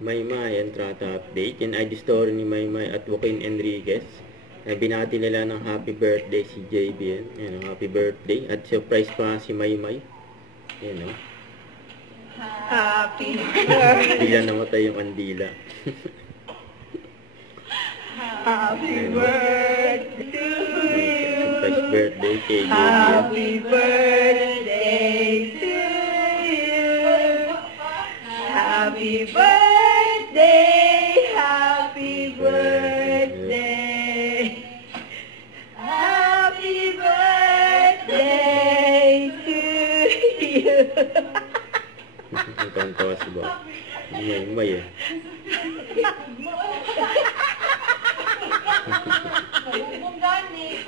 Maymay and Trata update. Yan ay the story ni Maymay at Joaquin Enriquez. Binati nila ng happy birthday si JB. Yan, happy birthday. At surprise pa si Maymay. Yan o. Happy birthday. Bigla namatay yung andila. Happy birthday to you. Surprise birthday kay JB. Happy birthday to you. Happy birthday. Happy birthday. Happy birthday to you. Ang tawa si Bob. Maymay eh. Bubong gani.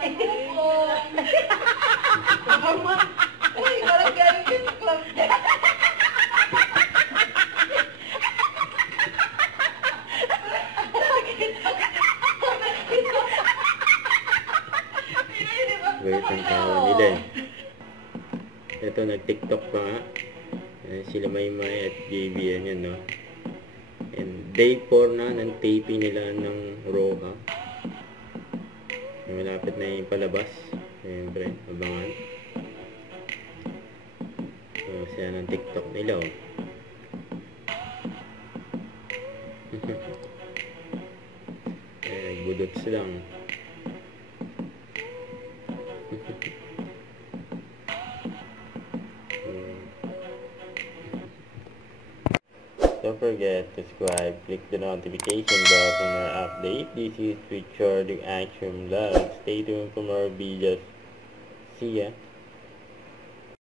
Bubong. Uy, parang galing yung club. Wait ang tawa nila eh. Ito, nag-tiktok pa nga. Sila Maymay at JB yan, no? And day 4 na ng taping nila ng Roha. Malapit na yung palabas. Siyempre, abangan. So, siya ng TikTok nila, oh. Nagbudots lang. Don't forget to subscribe, click the notification bell for more update. This is Richard the Action Vlog. Stay tuned for more videos. See ya.